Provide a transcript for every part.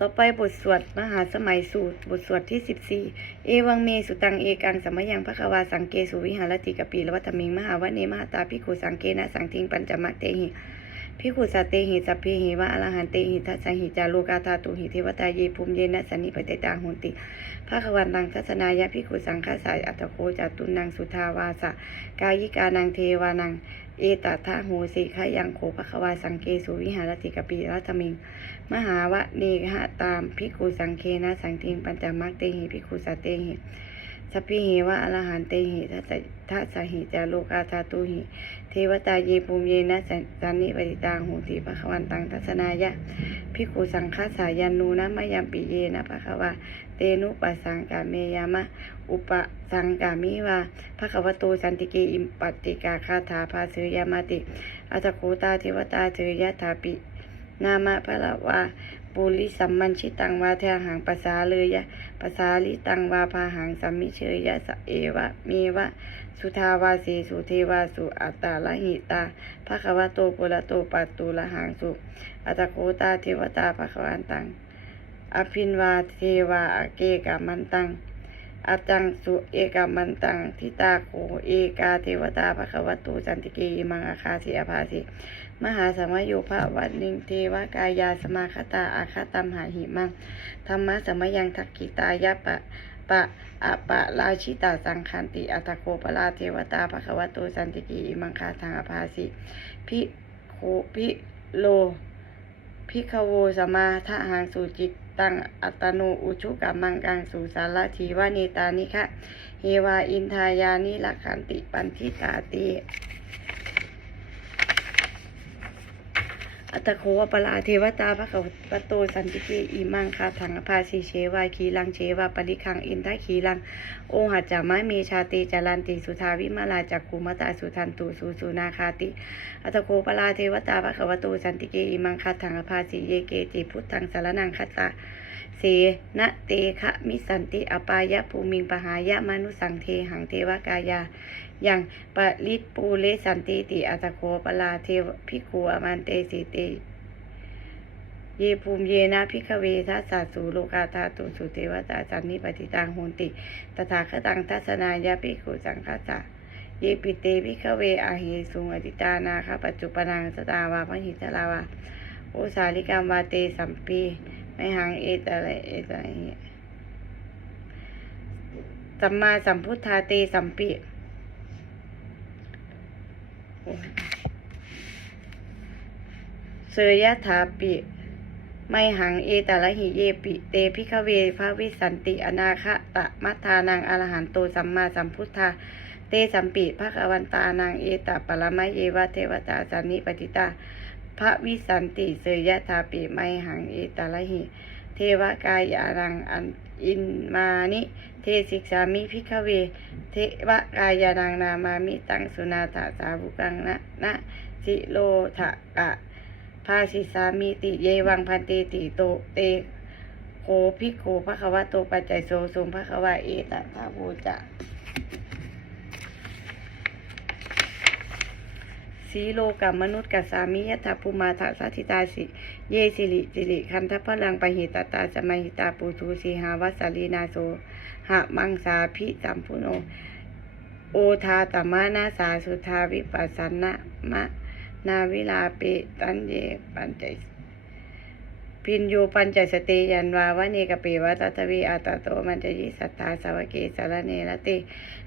ต่อไปบทสวดมหาสมัยสูตร บทสวดที่ 14 เอวังเมสุตังเอกังสมยังพระควาสังเกสุวิหารติกปีละวัตมิงมหาวเนมหาตาพิกุสังเกนะสังทิงปัญจมักเตหิพิกุสัตเตหิสัพเพหิวะอรหันเตหิทัสหิจาโลกาธาตุหิเทวตาเยภูมิเยนะสันนิปเตตาโหนติภาควันตังทัศนายะพิกุสังฆาสายอัตโคจตุนังสุทาวาสะกายิกานังเทวานัง เอตทะโหสิขยังโคภควาสังเกสุวิหารติกปีรัตมิง มหาวะเนหะตามพิกุสังเคนะสังทิงปัญจมักเตหิพิกุสเตหิ สัพพิเหวะอรหันเตหิทัสสะทัสหิจาโลกาธาตุหิ เทวตาเยภูมิเยนะสันนิปติตาหูติภควันตังทัศนายะพิกุสังฆาสายันูนะมะยัมปิเยนะภควาเตนุปสังกาเมยามะ อุปสังกามิวาภควโตสันติเกอิมปติกาคาถาภาเสยามติอัตโคตาเทวตาเสยยะถาปินามะพระละวา ปุริสัมมันชิตังวาเทหังภาษาเลยยะภาษาลิตังวาพาหังสัมมิเชยยะสะเอวะเมวะ สุทาวาสีสุเทวาสุอัตตาละหิตาภะคะวะโตปุระโตปัตตุละหังสุ อัตโคตาเทวตาภะคะวันตัง อภินวาเทวาอเกกามันตังอาจังสุเอกามันตังทิตาโกเอกาเทวตาภะคะวะโตจันติเกมังอาคาสิอภาสิ มหาสมโยภาวันนิงเทวกายาสมาคตาอาคาตัมหาหิมังธรรมะสมยังทักกิตายะปะปะอะปะราชิตาสังคันติอัตโคปลาเทวตาภควะโตสันติกีอิมังคาทางอภาสิพิโคพิโลพิคโวสมาทะหังสุจิตตังอัตโนอุชุกัมมังกังสุสารทีวาเนตานิคะเฮวาอินทายานิลักขันติปันทิตาติ อัตโควปลาเทวตาภะคะวะโตสันติเกอิมังคาถังภาสีเชวาคีลังเชวาปริคังอินทคีลัง โอหัจจามะเมชาติจารันติสุทาวิมาลาจักขุมตาสุทันตุสุสุนาคาติ อัตโคปลาเทวตาภะคะวะโตสันติเกอิมังคาถังภาสีเยเกติพุทธังสารนังคตตาเสนะเตคะมิสันติอปายะภูมิงปหายะมนุสังเทหังเทวกายา อย่างปริปูเลสันติติอัตโคปลาเทวพิคูอมันเตสิเตเยภูมิเยนะพิกเวทัสสะสูโลกาธาตุสุเทวตาสันนิปติตังโหนติ ตถาคตังทัศนายาภิกุสังฆาสะเยปิเตพิกเวอาเหสุงอติตานาคปัจจุปนังสตาวาพหิตลาวาโอสาลิกามวาเตสัมปีไม่หังเอตะไรเอตะหิสัมมาสัมพุทธาเตสัมปิโอ้ย เสยยะถาปิไม่หังเอตาละหิเยปิ เตพิคเวภาวิสันติอนาคตะมัทธานังอรหันโตสัมมาสัมพุทธา เตสัมปิภควันตานังเอตาปรมะเยวะเทวตาสันนิปติตา พระวิสันติเสยยะทาปิไม่หังเอตาละหิ เทวกายานังอัน อินมานิ เทศิกสามิพิคเว เทวกายานังนามามิตังสุนาถาสาวุกังนะนะสิโลทะกะภาสิสามีติเยวังพันเตติโตเตโคพิโคภะควะโตปัจจัยโสสมภะควะเอตตาโวจะสีโลกัมมนุษย์กัสสามิยถาภูมาถาสัทิตาสิ เยสิริสิริคันทพลังปหิตตาสมัยหิตาปูทูสีหาวัสลีนาโสหะมังสาพิสัมพุโน โอทาตมานาสาสุทาวิปัสสนะมะนาวิลาปิตันเยปัญจพินโยปัญจสติยันวาวะเนกปิวัตตวีอาตโตมันจะยิสัตตาสาวเกสารเนรติ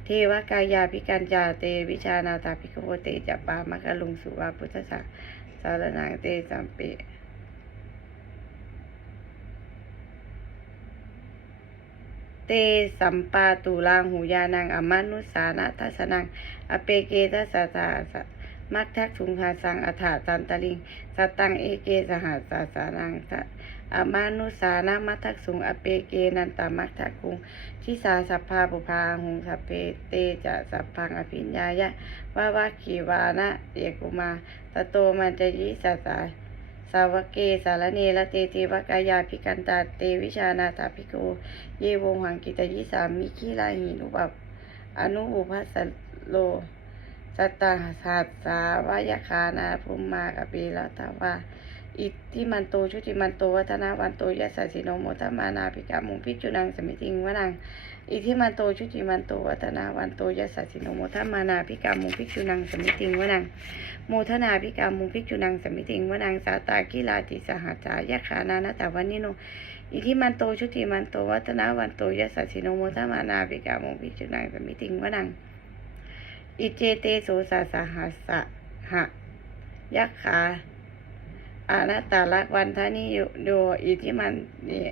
เทวกายาพิกันจาเตวิชานาตาภิกขโวเตจปามะกะลุงสุวาพุทธสสะสารนังเตสัมปิ เตสัมปาตุลางหูยานังอมานุสานะทัสนัง อเปเกทัสสะสมักทักสุงหาสังอัฏฐาตันตลิงสตังเอเกสหัสสาสานังสะอามานุสานามัททักสุงอเปเกนันตามักทักคุงทิสาสัพพาปุพาหุงสเพเตจะสัพพังอภิญญายะวาวาขีวานะเตกุมาตโตมันจะยิสัสาสาวกเกสารเนละเตเทวกายาพิกันตาเตวิชานาถาภิโกเยวงหังกิตยิสามิขีลาหินุบับอนุบุพัสสโลสตาสัตสาวายคานาภุมมากะปีละตาวา อิทิมันโตชุติมันโตวัฒนาวันโตยัสสสิโนโมทัมานาภิกามุงพิจุนังสมิติงวนังอิทิมันโตชุติมันโตวัฒนาวันโตยัสสสิโนโมทัมานาภิกามุงพิจุนังสมิติงวนังโมทนาภิกามุงพิจุนังสมิติงวนังสาตากิลาติสหัสายะขานานาตาวันนิโนอิทิมันโตชุติมันโตวัฒนาวันโตยัสสสิโนโมทัมานาภิกามุงพิจุนังสมิติงวนังอิเจเตโสสาสหัสสะหะยักขา อานาตาลักวันทานิโยโดอิทิมันนี่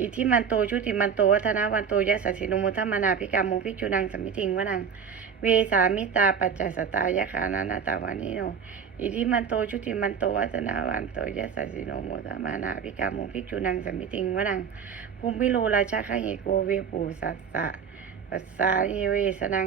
อิทิมันโตชุติมันโตวัฒนาวันโตยัสสะสินโมทัมมานาภิกามุพิจุนังสมิติงวนังเวสามิตาปัจจสตายะขานานาตาวานิโนอิทิมันโตชุติมันโตวัฒนาวันโตยัสสะสิโนโมตมานาภิกามุภิจุนังสมิติงวนังภูมิโลราชาขะเหโกเวปูสัสสะปัสสายเวสนัง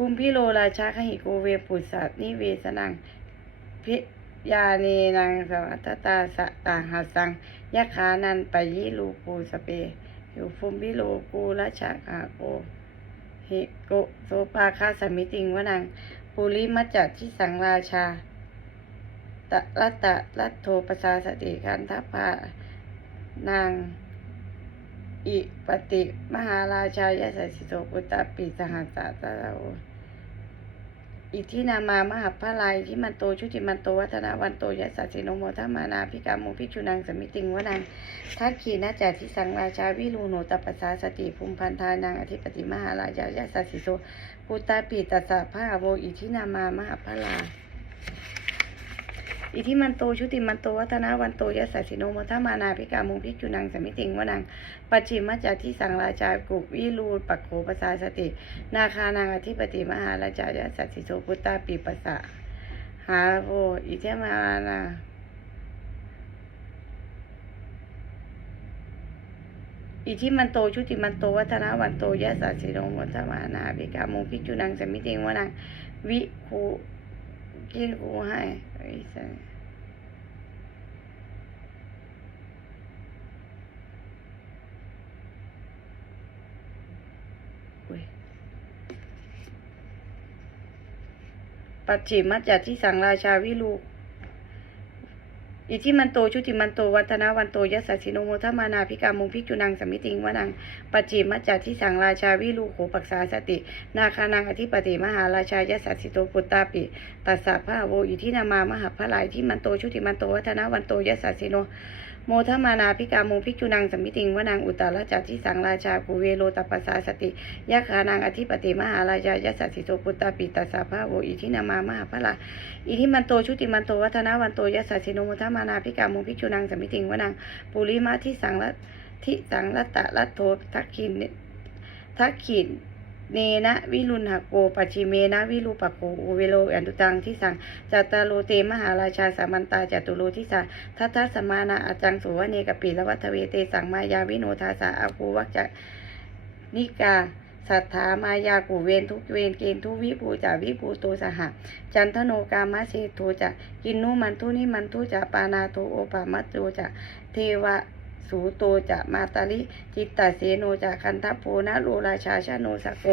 ภูมิพิโลราชาขะหิโกเวปุสัตนิเวสนังพิยาเนนังสวัตตาสะตาหัสังยะขานันปยิลูปูสเปอยู่ฟุมพิโลกูละชาคาโกหิโกโสปาคาสมิติงวนังปุริมัจจัทิสังราชาตะรัตะรัตโทปสาสติคันทพานางอิปติมหาราชายสัสิโสปุตตปิสหัสสะตะโล อิทธินามามหาพพลายที่มันโตชุติมันโตวัฒนาวันโตยะสัสิโนโมทัมานาพิกามุพิกชุนังสมิติงวนังทักขีนาจาทิสังราชาวิรูโนตปัสสาสติภูมิพันธานังอธิปติมหาราชายะสัสิโสปุตตาปีตัสสะพระโวอิทธินามามหาพพลาย อิทิมันโตชุติมันโตวัฒนาวันโตยัสสะสิโนมทัมมานาพิกามุพิจุนังสมิติงวนังปัจฉิมมัจจาทิสังราชากุวิรูปักโขปสาสติ นาคานังอธิปติมหาราชายสัสสิโสพุตตาปิปัสสะหาโวอิเทมานาอิทิมันโตชุติมันโตวัฒนาวันโตยัสสะสิโนมัตมานาภิกามุภิจุนังสมิติงวนังวิคูกินคูให้อิสังอุ้ย ปัจฉิมมัจจที่สังราชาวิลูอิทิมันโตชุติมันโตวัฒนาวันโตยัสสิโนโมทัมานาภิกามุงพิกจุนังสมิติงวนังปัจฉิมัจจที่สังราชาวิลูโขปักษาสติ นาคานังอธิปติมหาราชายัสสิโตปุตตาปิตัสสะพระโวอิทินามามหาพระลายที่มันโตชุติมันโตวัฒนาวันโตยัสสะสิโน โมทมานาภิกามุงพิกจุนังสมิติงวนังอุตตรจัตที่สังราชาภูเวโลตปัสสาสติยักขานังอธิปติมหาราชายัสสะสิโตปุตตาปิตัสสะพระโวอิทินามามหาพระลาอิทิมันโตชุติมันโตวัฒนาวันโตยัสสะสิโนมุทมานาภิกามุภิกจุนังสมิติงวนังปุริมาที่สังรัตทิสังรัตตะรัตโททักขินทักขิน เนนะวิรุณหโกปัจฉิเมนะวิรูปโกอุเวโลอันตุตังที่สังจัตตาโลเตมหาราชาสามันตาจตุโลทิสาทัตถสมานาอาจังสุวเนกปิละวัฏเวเตสังมายาวิโนทาสาอาคูวัจจะนิกาสัทธามายากุเวนทุกเวนเกณฑ์ทุวิภูจาวิภูโตสหะ จันทโนกามะเสโทจะกินนุมันทุนิมันทุจะปานาโทโอปามัตโตจะเทวะ สูโตจะมาตาลิจิตตเสโนจะคันทโพนะโลราชาชาโนสโก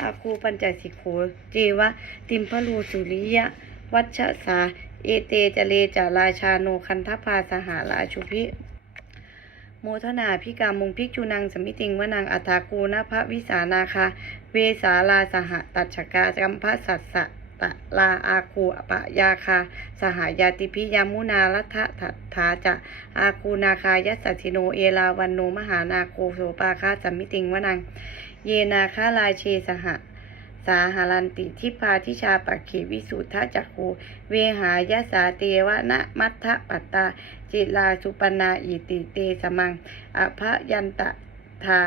อาคูปัญจสิโขเจวะติมพลูสุริยะ วัชสา เอเตจะเลจะราชาโนคันทพาสหาราชุพิ มทนาพิกามุงพิกจุนังสมิติงวนังอัฏฐาคูนภวิสานาคา เวสาลาสหตัชกาจัมพสัสสะตะลาอาคูอปะยาคา สหายาติพิยามุนารัฐทัตถาจะอาคูนาคายัสสิโนเอลาวันโนมหานาโคโสปาคาสมิติงวนัง เยนาคาลาเชสหสาหารันติทิพาทิชาปักขีวิสุทธจักูเวหายสาเตวะนะมัทธะปัตตา จิลาสุปนาอิติเตสมังอภยันตะทา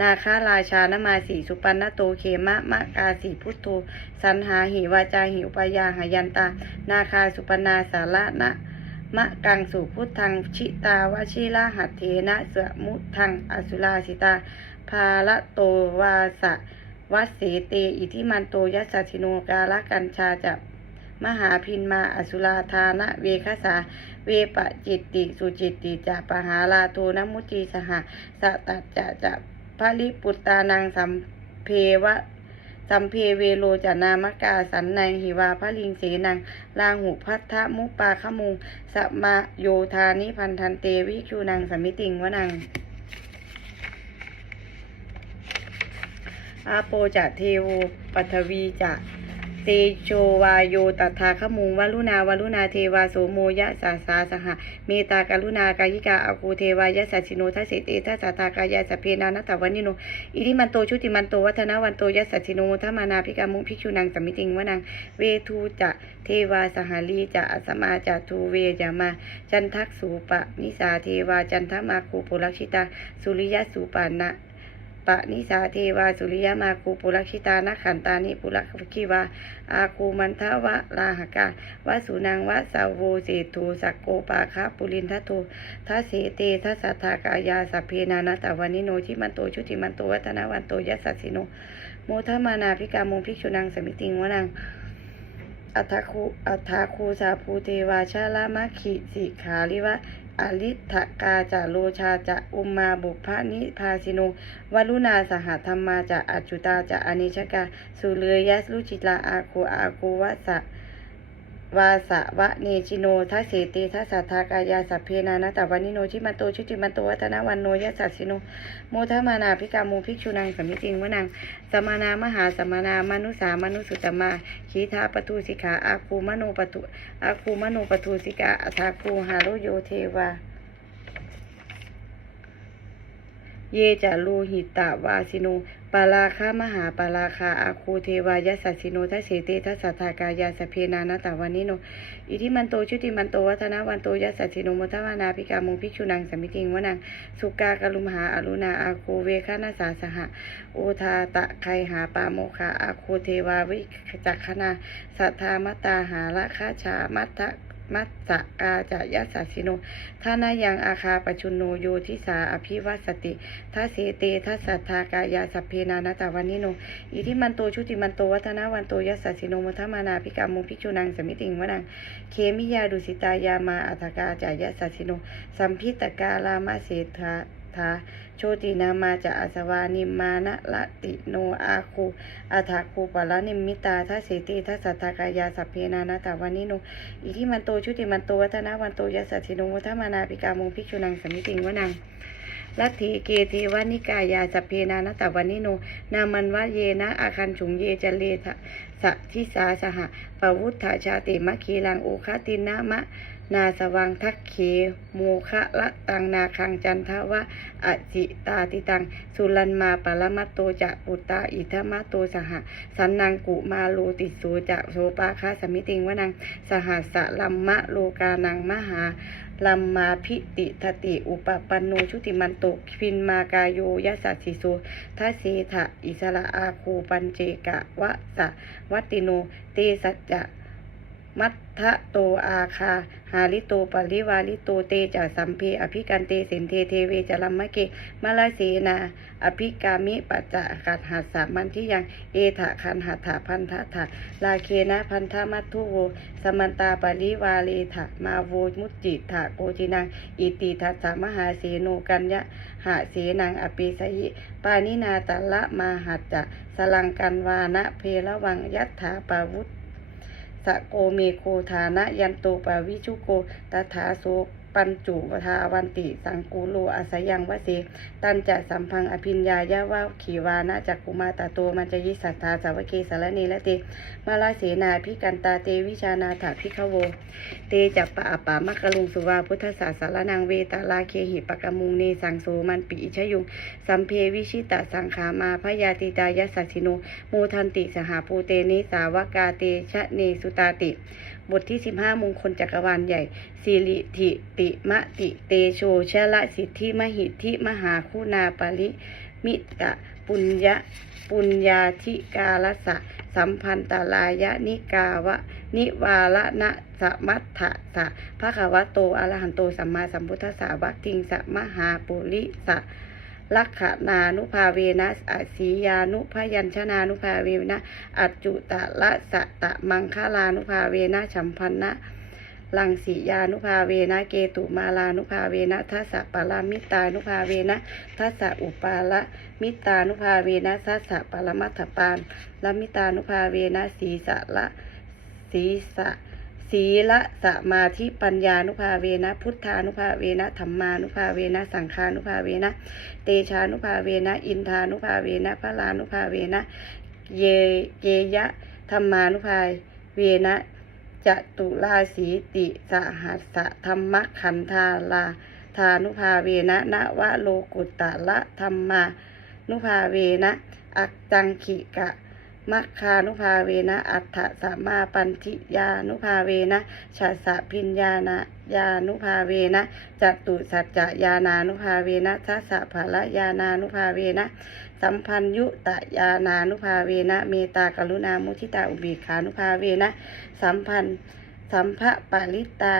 นาคาราชานมาสีสุปันนโตเขมะมะกาสีพุทโธสันหาหิวาจาหิวปยาหายันตา นาคาสุปนาสาระนะมะกังสุพุทธังชิตาวชิลาหัตเทนะเสมุทังอสุลาสิตา ภาละโตวาสะวัสเสเตอิทิมันโตยัสสชิโนกาละกัญชาจะ มหาพินมาอสุราธานะเวคสาเวปจิตติ สุจิตติจะปหาลาโทนมุจีสหสะตัจจะจะพระลิปุตตานังสัมเพวะสัมเพเวโลจานามกาสันนังหิวาพระลิงเสนังลาหุพัทธมุปปาขมุงสมะโยธานิพันธันเตวิชูนังสมิติงวนังอาโปจะเทวปัทวีจะ เตโชวาโยตถาขมุงวลุนาวลุนาเทวาโสโมยะสาสาสหะเมตากรุณากายิกาอาคูเทวายะสัจฉิโนทัสสิเตทัสสะทากายาสพเพนานัตวันนิโนอิริมันโตชุติมันโตวัฒนาวันโตยัสสัจฉิโนทัมานาพิกามุภิกษุนังสมมิติงวนังเวทูจะเทวาสหาลีจะอสมาจะทูเวจามา จันทักสูปะนิสาเทวาจันทมาคูปุรักชิตาสุริยะสูปานะ ปะนิสาเทวาสุริยมาคูปุรักชิตานักขันตานิปุรักขีวาอาคูมันทวะลาหกาวสุนังวะสาวโวเสตูสักโกปาคะปุรินทัตโตทัสเสเตทัสสัทธากายาสัพเพนานาตาวันิโนทิมันโตชุติมันโตวัฒนาวันโตยัสสสิโนโมทมานาพิกาโมภิกษุนังสมิติงวนังอัฏฐคูอัฏฐาคูสาภูเทวาชาลามะขิสิขาลิวะ อริทธกาจะโลชาจะอุมมาบุพนิพาสิโนวลุนาสหธรรมาจะอัจจุตาจะอนิชกาสุเลยัสลุจิลาอาโคอาโกวะสะ วาสะวะเนชิโนทัสเสติทัสสัทธากายาสัพเพนานาตวันิโนชิมันโตชุติมันโตวัฒนวันโนยัสสัสสิโนโมทมานาพิกาโมภิกษุนังสมิติงวนังสมานามหาสมานามนุสามนุสุตมาขีทาปทุสิกขาอาคูมโนปทุอาคูมโนปทุสิกาอัทาคูหาโรโยเทวาเยจะโลหิตะวาสิโนปาราคามหาปาราคาอาคูเทวายสสสิโนทัสเสเตทัสสัทธากายาสเพนานาตาวันิโน อิทิมันโตชุติมันโตวัฒนาวันโตยัสสสิโนโมทวานาภิกามุภิกษุนังสมิติงวนังสุกากลุมหาอรุณาอาโคเวคานาสาสหะโอทาตะไคหาปาโมคาอาโคเทวาวิจักขณาสัทธามตตาหาละคาชามัตตะ มัสสะกาจะยะสสสิโนทานายังอาคาปชุนโนโยทิสาอภิวัสติทัสเสเตทัสสัทธากายาสัพเพนานาตาวันนิโน อิทิมันโตชุติมันโตวัฒนาวันโตยะสสสิโนมุทมานาพิกามุพิจุนังสมิติงวนัง เคมิยาดุสิตายามาอัตกาจายะสัสิโน สัมพิตกาลามาเสธา ทาโชตินามาจะอาสวานิมานะละติโนอาคูอาถาคูปะละนิมิตาทัสเสติทัสสัทธากายาสัพเพนานาตาวันนิโนอิทิมันโตชุติมันโตวัฒนาวันโตยัสสัสสิโนมุทมานาภิกามุภิกษุนังสมิติงวนังลัทธิเกเทวานิกายาสัพเพนานาตาวันิโน นามันวะเยนะอาคันฉุงเยจเลทะสัทิสาสหะปวุฒธาชาติมะคีลังโอคตินะมะ นาสวังทักเขโมคะละตังนาคังจันทวะอจิตาติตัง สุลันมาปรมัตโตจะปุตตาอิทมะโตสหะสันนังกุมาโลติโสจะโสปาคาสมิติงวนังสหัสะลัมมะโลกานังมหาลัมมาพิติทติอุปปันโนชุติมันโตพินมากายโยยัสสสิโสทัสเสทะอิสระอาคูปัญเจกะวะสะวัตติโน เตสัจจะ มัทธะโตอาคา หาลิโตปริวาลิโตเตจะสัมเพอภิกันเตสินเทเทเวจลัมมะเกมะลาเสนา อภิกามิปัจจะกัดหัสสามันที่ยังเอถะคันหัตถะพันธะถะลาเคนะพันธมัททุโวสมันตาปริวาเลถะมาโวมุจิถะโกจินังอิติทัสสะมหาเสโนกัญญะหะเสนังอปิสยิปานินาตละมาหัจจะสลังกันวานะเพระวังยัตถาปาวุธ สะโกเมโคฐานะยันโตปวิชุโกตถาโส ปัญจุทาวันติ สังกูโลอาสยังวเสตันจะสัมพังอภิญญายะว่าขีวานะจักกุมาตาโตมันจะยิสัทธาสาวเกสารเนละเตมาลาเสนาพิกันตาเตวิชานาถาพิขโว เตจัปปะอปปะมัคคลุงสุวาพุทธศาสารนังเวตาลาเคหิปกมุงเนสังโสมันปิอิชยุงสัมเพวิชิตะสังขามาพยาติตายสสสิโนโมทันติสหาภูเตนิสาวกาเตชะเนสุตาติ บทที่ 15 มงคลจักรวาลใหญ่สิริธิติมะติเตโชชะละสิทธิมหิทธิมหาคุณาปริมิตะปุญญะปุญญาธิกาลสะสัมพันตลายะนิกาวะ นิวาละนะสมัตถะสะภะคะวะโตอรหันโตสัมมาสัมพุทธัสสะวัตติงสะมหาปุริสะ ลักขณานุภาเวนะอสียานุพยัญชนานุภาเวนะอัจจุตะละสะตะมังคลานุภาเวนะฉัมพันนะลังสียานุภาเวนะเกตุมาลานุภาเวนะทัสสะปรามิตานุภาเวนะทัสสะอุปาละมิตานุภาเวนะทัสสะปรมัตถปานละมิตานุภาเวนะสีสะละสีสะ ศีละสมาธิปัญญานุภาเวนะ พุทธานุภาเวนะธรรมานุภาเวนะ สังฆานุภาเวนะ เตชานุภาเวนะ อินทานุภาเวนะพระลานุภาเวนะ เยเยยะธรรมานุภาเวนะจตุราสีติสหัสสะธรรมขันธาลาธานุภาเวนะนวะโลกุตตะละธรรมานุภาเวนะ อักจังขิกะ มัคคานุภาเวนะ อัฏฐสัมมาปัญทิยานุภาเวนะชาสะพิญญาณยานุภาเวนะจตุสัจจะยานานุภาเวนะทัสสะภละยานานุภาเวนะ สัมพันยุตะยานานุภาเวนะ เมตากรุณามุทิตาอุเบกขานุภาเวนะ สัมพันสัมภะปาริตา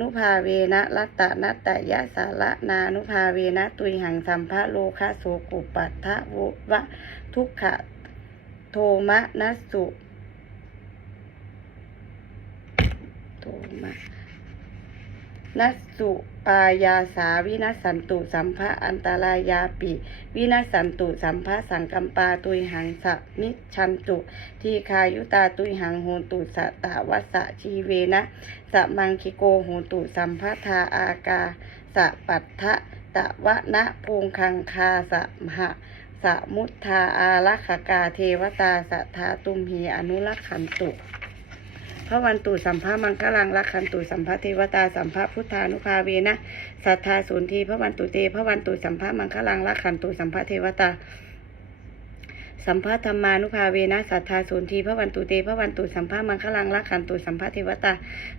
นุภาเวนะรัตตนัตตยะสาระนานุภาเวนะ ตุยหังสัมภะโลคะโสกุปัฏฐะวะทุกขะ ทมะนัสสุโทมะนัสสุปายาสาวินัสสันตุสัมภะอันตรายาปิ วินัสสันตุสัมภะสังกัมปาตุยหังสะมิชันตุ ทีคายุตาตุยหังโหตุสะตะวัสะชีเวนะสะมังคิโกโหตุสัมภะทาอากาสะปัตทะตะวะนะภูงคังคาสะมหะ สมุทธาอารักขกาเทวตาสัทธาตุมหีอนุรักขันตุพระวันตุสัมภามังคลังรักขันตุสัมภเทวตาสัมภพุทธานุภาเวนะสัทธาสุนทีพระวันตุเตพระวันตุสัมภามังคลังรักขันตุสัมภเทวตาสัมภธรรมานุภาเวนะสัทธาสุนทีพระวันตุเตพระวันตุสัมภามังคลังรักขันตุสัมภเทวตา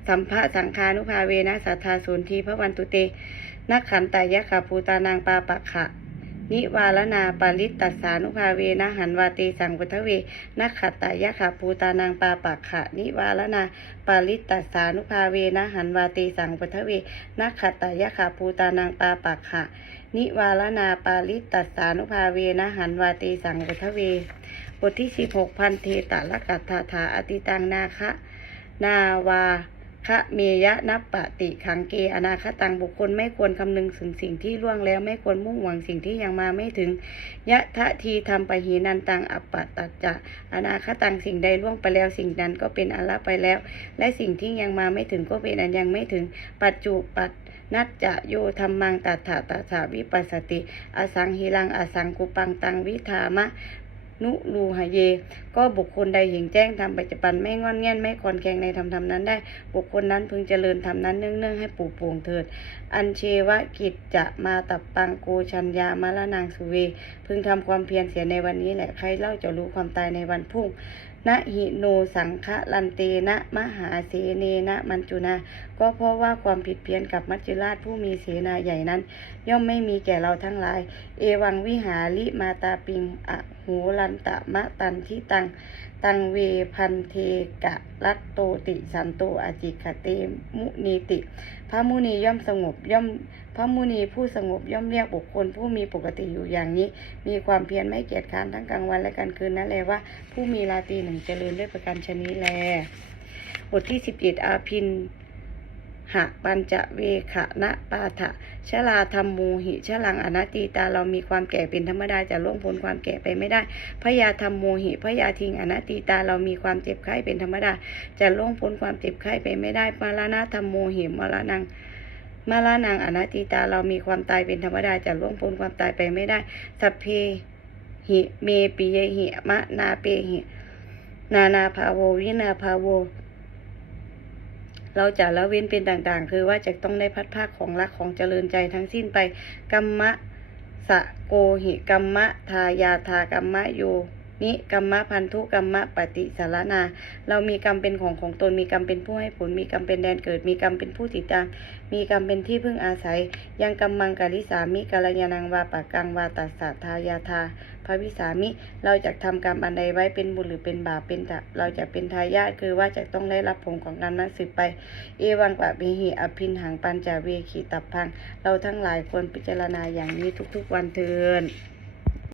สัมภสังคานุภาเวนะสัทธาสุนทีพระวันตุเตนักขันตายะขาภูตานางปาปะขะ นิวาลนาปาริตตัสานุภาเวนะหันวาตีสังพุทธเวนักขัตตายะขาภูตานางปาปักขะนิวาลนาปาริตตัสานุภาเวนะหันวาตีสังพุทธเวนักขัตตายะขาภูตานางปาปักขะนิวาลนาปาริตตัสานุภาเวนะหันวาตีสังพุทธเว บทที่สิบหกพันเทตะลกัตถาถาอติตังนาคะ นาวาะเมยะนับปฏิขังเกอนาคตังบุคคลไม่ควรคำนึงถึงสิ่งที่ล่วงแล้วไม่ควรมุ่งหวังสิ่งที่ยังมาไม่ถึง ยะทะทีทำปะหีนันตังอัปปะตัจจะอนาคตังสิ่งใดล่วงไปแล้วสิ่งนั้นก็เป็นอละไปแล้ว และสิ่งที่ยังมาไม่ถึงก็เป็นอันยังไม่ถึง ปัจจุปัตนัจจะโยธรรมังตัฏฐะตัฏฐวิปัสสติ อสังหิรังอสังกุปังตังวิธามะ นุลูหะเย ก็บุคคลใดเห็นแจ้งทำปัจจุบันไม่งอนแง่นไม่คอนแข็งในธรรมธรรมนั้นได้ บุคคลนั้นพึงเจริญธรรมนั้นเนื่องๆให้ปู่ปวงเถิด อันเชวะกิจจะมาตับปังโกชัญญามาละนางสุเว พึงทำความเพียรเสียในวันนี้แหละใครเล่าจะรู้ความตายในวันพรุ่ง นะหิโนสังฆลันเตนะมหาเสเนนะมัญจุนา ก็เพราะว่าความผิดเพี้ยนกับมัจจุราชผู้มีเสนาใหญ่นั้น ย่อมไม่มีแก่เราทั้งหลาย เอวังวิหาริมาตาปิงอะหูลันตะมะตันทิตัง ตังเวพันเทกะรัตโตติสันโตอาจิคเตมุนีติ พระมุนีย่อมสงบย่อม พระมุนีผู้สงบย่อมเรียกบุคคลผู้มีปกติอยู่อย่างนี้ มีความเพียรไม่เกียจค้านทั้งกลางวันและกลางคืนนั่นแหละว่า ผู้มีราตรีหนึ่งเจริญด้วยประการชนี้แลบทที่สิบเอ็ดอาพินหะปัญจะเวขะนะปาถะชลาธรรมมูหิชลังอนัตติตาเรามีความแก่เป็นธรรมดาจะล่วงพ้นความแก่ไปไม่ได้พยาธรรมโมหิพยาทิงอนัตติตาเรามีความเจ็บไข้เป็นธรรมดาจะล่วงพ้นความเจ็บไข้ไปไม่ได้มาลานาธรรมโมหิมาลานัง มาลานังอนัตติตาเรามีความตายเป็นธรรมดาจะล่วงพ้นความตายไปไม่ได้ สัพเพหิเมปิเยหิมะนาเปหินานาภาโววินาภาโว เราจะละเว้นเป็นต่างๆ คือว่าจะต้องได้พัดภาคของรักของเจริญใจทั้งสิ้นไป กัมมะสะโกหิกัมมะทายาทากัมมะโย นิกรรมะพันธุกรรมะปฏิสารนา เรามีกรรมเป็นของของตน มีกรรมเป็นผู้ให้ผล มีกรรมเป็นแดนเกิด มีกรรมเป็นผู้ติดตาม มีกรรมเป็นที่พึ่งอาศัย ยังกรรมังกาลิสามิกาลยานังวาปะกังวาตัสสะทายาทาภวิสามิ เราจะทำกรรมอันใดไว้เป็นบุญหรือเป็นบาป เป็นเราจะเป็นทายาทคือว่าจะต้องได้รับผลของกรรมนั้นสืบไป เอวังปะเบหิอภินหังปัญจเวขีตับพัง เราทั้งหลายควรพิจารณาอย่างนี้ทุกๆวันเทิน